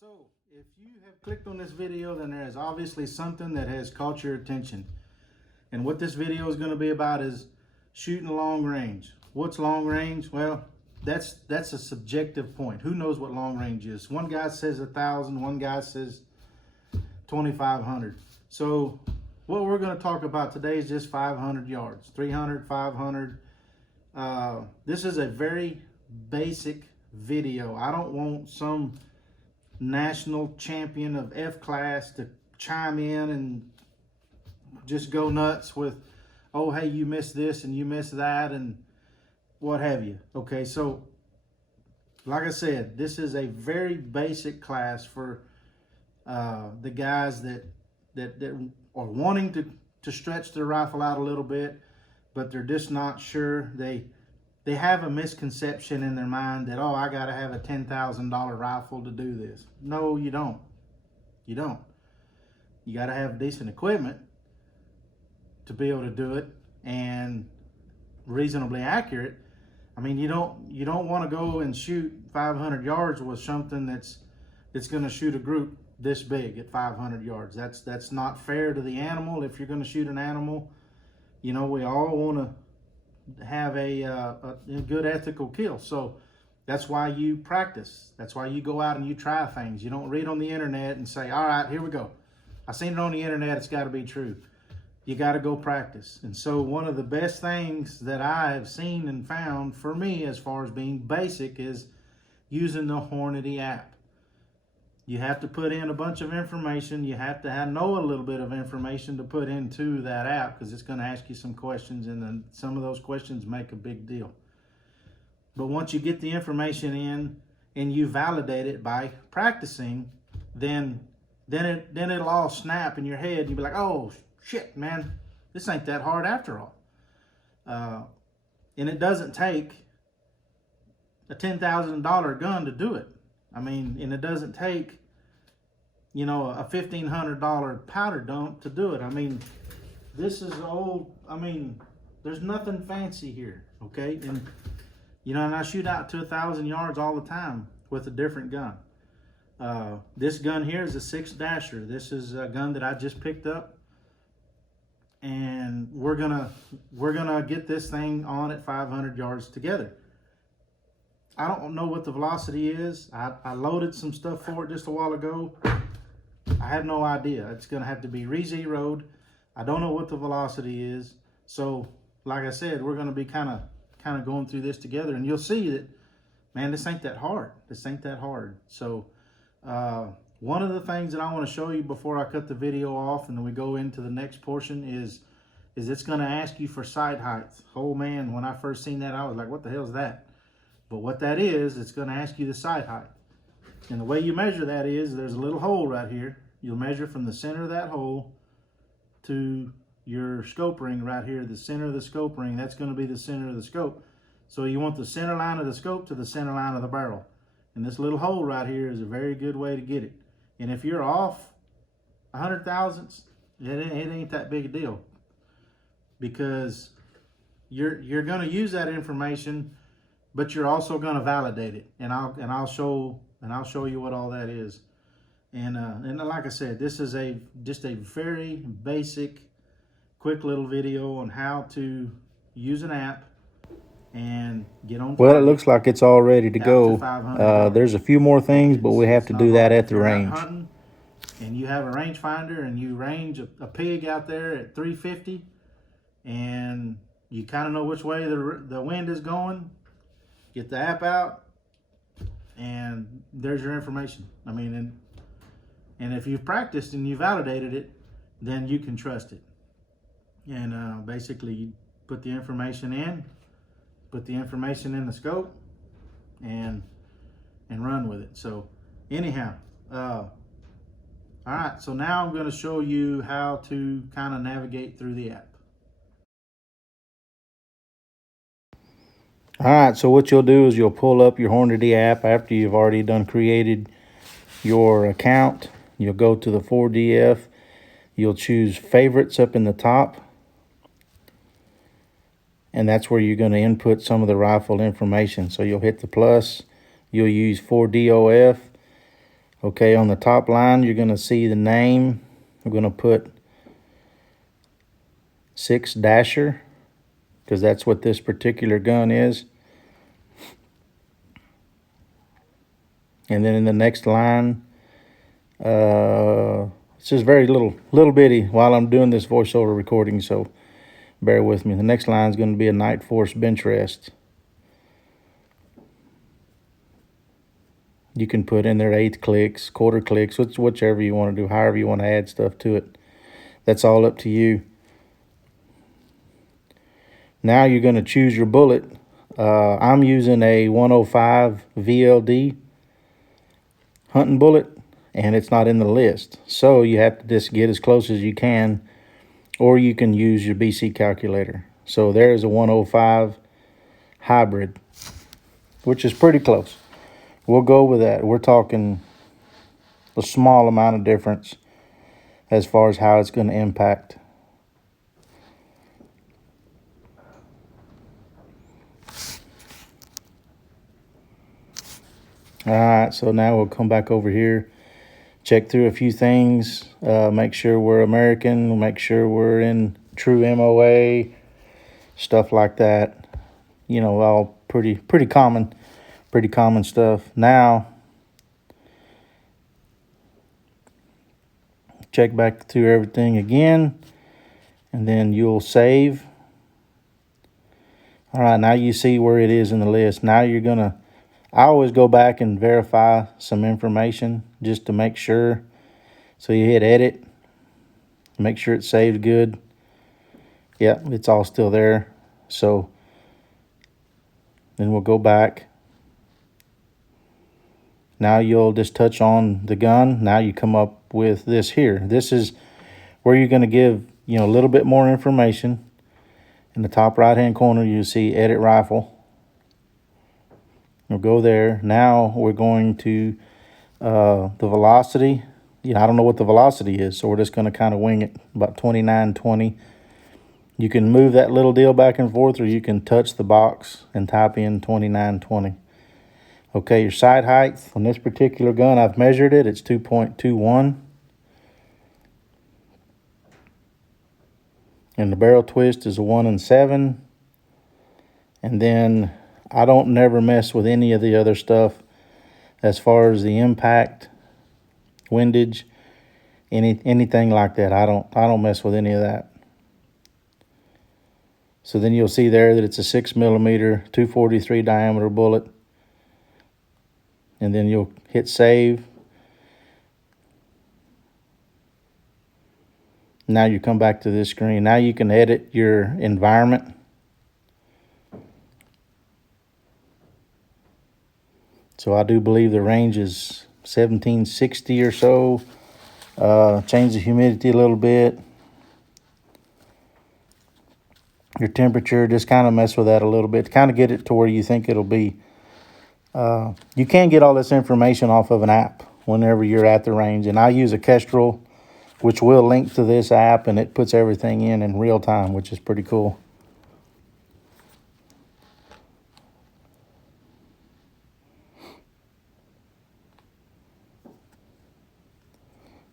So if you have clicked on this video, then there is obviously something that has caught your attention. And what this video is going to be about is shooting long range. What's long range? Well, that's a subjective point. Who knows what long range is? One guy says 1,000, one guy says 2,500. So what we're going to talk about today is just 500 yards, 300, 500. This is a very basic video. I don't want some national champion of F class to chime in and just go nuts with, oh, hey, you missed this and you missed that and what have you. Okay, so like I said, this is a very basic class for the guys that are wanting to stretch their rifle out a little bit, but they're just not sure. They have a misconception in their mind that, oh, I got to have a $10,000 rifle to do this. No, you don't. You don't. You got to have decent equipment to be able to do it and reasonably accurate. I mean, you don't want to go and shoot 500 yards with something that's going to shoot a group this big at 500 yards. That's not fair to the animal. If you're going to shoot an animal, you know, we all want to have a good ethical kill. So that's why you practice. That's why you go out and you try things. You don't read on the internet and say, all right, here we go. I seen it on the internet, it's got to be true. You got to go practice. And so one of the best things that I have seen and found for me as far as being basic is using the Hornady app. You have to put in a bunch of information. You have to know a little bit of information to put into that app, because it's going to ask you some questions, and then some of those questions make a big deal. But once you get the information in and you validate it by practicing, then it'll all snap in your head. You'll be like, oh shit, man, this ain't that hard after all. And it doesn't take a $10,000 gun to do it. I mean, and it doesn't take, you know, a $1,500 powder dump to do it. I mean, this is old. I mean, there's nothing fancy here, okay? And, you know, and I shoot out to 1,000 yards all the time with a different gun. This gun here is a 6-dasher. This is a gun that I just picked up, and we're gonna get this thing on at 500 yards together. I don't know what the velocity is. I loaded some stuff for it just a while ago. I have no idea. It's gonna have to be re-zeroed. I don't know what the velocity is. So, like I said, we're gonna be kind of going through this together, and you'll see that, man, this ain't that hard. This ain't that hard. So, one of the things that I want to show you before I cut the video off and we go into the next portion is it's gonna ask you for sight height. Oh man, when I first seen that, I was like, what the hell is that? But what that is, it's going to ask you the sight height. And the way you measure that is, there's a little hole right here. You'll measure from the center of that hole to your scope ring right here, the center of the scope ring. That's going to be the center of the scope. So you want the center line of the scope to the center line of the barrel. And this little hole right here is a very good way to get it. And if you're off 100 thousandths, it ain't that big a deal, because you're going to use that information, but you're also going to validate it, and I'll show you what all that is. And like I said, this is just a very basic, quick little video on how to use an app and get on. Well, it looks like it's all ready to go. There's a few more things, but we have to do that at the range. And you have a rangefinder, and you range a pig out there at 350, and you kind of know which way the wind is going. Get the app out, and there's your information. I mean, and if you've practiced and you validated it, then you can trust it. And basically, you put the information in the scope, and run with it. So anyhow, all right, so now I'm going to show you how to kind of navigate through the app. All right, so what you'll do is you'll pull up your Hornady app after you've already created your account. You'll go to the 4DF. You'll choose favorites up in the top. And that's where you're going to input some of the rifle information. So you'll hit the plus. You'll use 4DOF. Okay, on the top line, you're going to see the name. I'm going to put 6 Dasher because that's what this particular gun is. And then in the next line, it's just very little bitty while I'm doing this voiceover recording, so bear with me. The next line is going to be a Night Force bench rest. You can put in there 1/8 clicks, quarter clicks, whichever you want to do, however you want to add stuff to it. That's all up to you. Now you're going to choose your bullet. I'm using a 105 VLD hunting bullet, and it's not in the list. So you have to just get as close as you can, or you can use your BC calculator. So there's a 105 hybrid, which is pretty close. We'll go with that. We're talking a small amount of difference as far as how it's going to impact. All right, so now we'll come back over here, check through a few things, make sure we're American, make sure we're in true MOA, stuff like that. You know, all pretty common stuff. Now, check back through everything again, and then you'll save. All right, now you see where it is in the list. Now you're gonna, I always go back and verify some information just to make sure. So you hit edit, make sure it's saved good. Yep, it's all still there. So then we'll go back. Now you'll just touch on the gun. Now you come up with this here. This is where you're going to give, you know, a little bit more information. In the top right hand corner, you see edit rifle. We'll go there. Now we're going to the velocity. You know, I don't know what the velocity is, so we're just going to kind of wing it, about 2920. You can move that little deal back and forth, or you can touch the box and type in 2920. Okay, your sight height on this particular gun, I've measured it. It's 2.21. And the barrel twist is a 1 7. And then I don't never mess with any of the other stuff as far as the impact, windage, anything like that. I don't mess with any of that. So then you'll see there that it's a 6mm 243 diameter bullet. And then you'll hit save. Now you come back to this screen. Now you can edit your environment. So I do believe the range is 1760 or so. Change the humidity a little bit. Your temperature, just kind of mess with that a little bit. Kind of get it to where you think it'll be. You can get all this information off of an app whenever you're at the range. And I use a Kestrel, which will link to this app, and it puts everything in real time, which is pretty cool.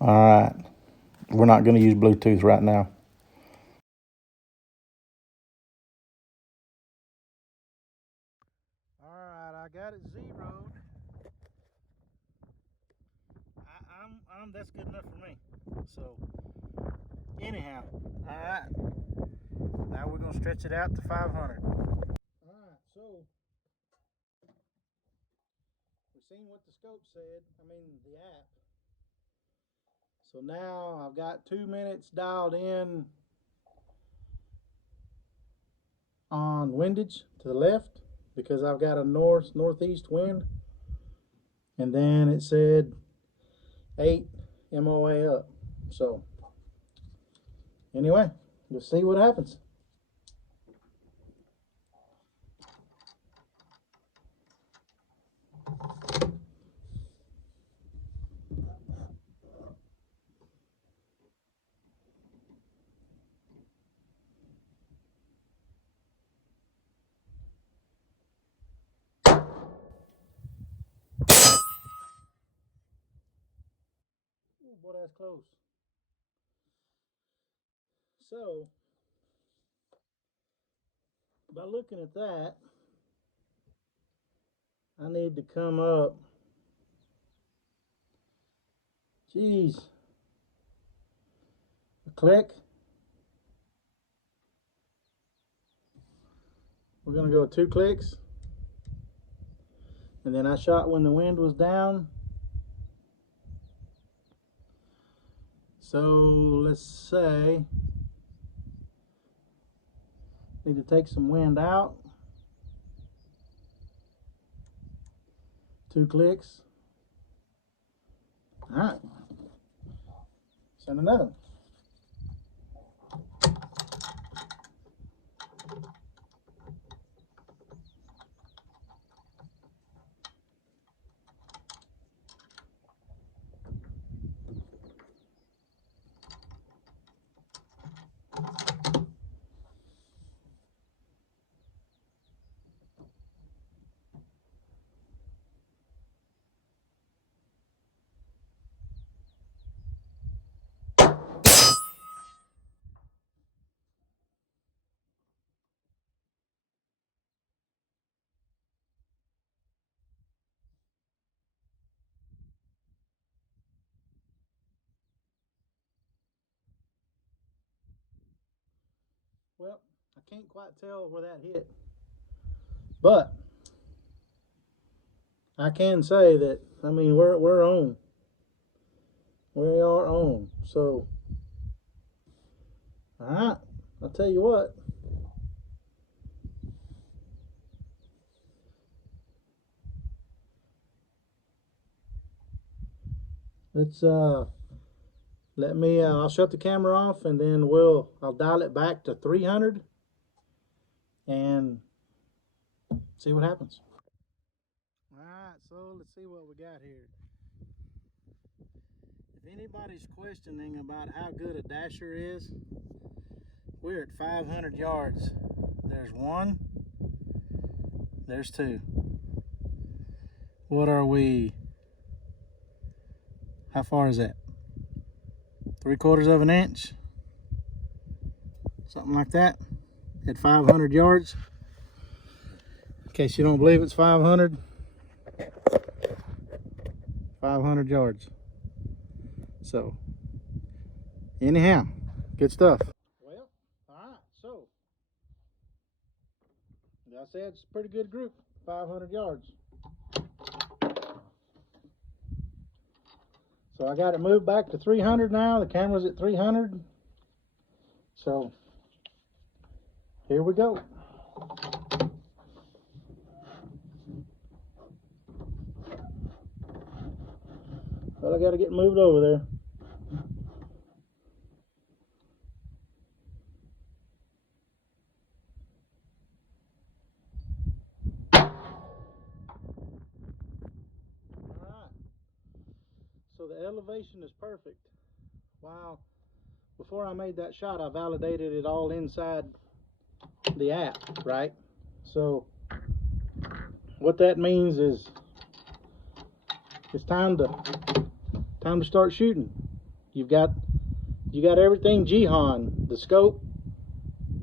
All right. We're not going to use Bluetooth right now. All right, I got it zeroed. That's good enough for me. So, anyhow, all right. Now we're going to stretch it out to 500. All right, so we've seen what the scope said. I mean, the app. So now I've got 2 minutes dialed in on windage to the left because I've got a northeast wind. And then it said 8 MOA up. So anyway, let's see what happens. Boy, that's close. So, by looking at that, I need to come up, geez, a click. We're gonna go 2 clicks. And then I shot when the wind was down. So let's say, need to take some wind out. 2 clicks. All right. Send another one. Well, I can't quite tell where that hit, but I can say that, I mean, we're on. We are on. So, all right, I'll tell you what. Let's let me. I'll shut the camera off, and then I'll dial it back to 300 and see what happens. All right, so let's see what we got here. If anybody's questioning about how good a dasher is, we're at 500 yards. There's 1, there's 2. What are we? How far is that? 3/4 of an inch? Something like that. At 500 yards. In case you don't believe it's 500. 500 yards. So, anyhow, good stuff. Well, alright, so, like I said, it's a pretty good group, 500 yards. So I got it moved back to 300 now. The camera's at 300. So, here we go. Well, I got to get moved over there. Alright. So the elevation is perfect. Wow. Before I made that shot, I validated it all inside the app, right? So what that means is it's time to start shooting. You got everything Jihan, the scope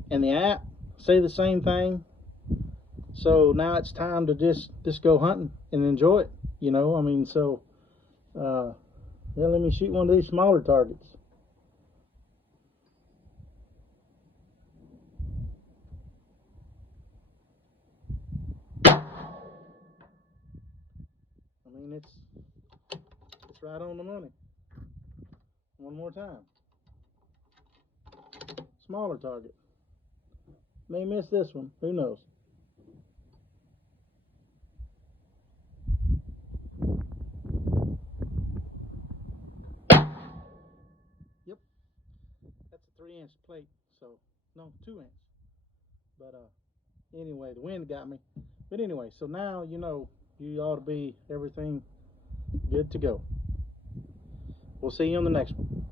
and the app say the same thing. So now it's time to just go hunting and enjoy it, you know. I mean, so yeah, let me shoot one of these smaller targets. I mean, it's right on the money. One more time. Smaller target. May miss this one. Who knows? Yep. That's a 3-inch plate. So, no, 2-inch. But anyway, the wind got me. But anyway, so now you know you ought to be everything good to go. We'll see you on the next one.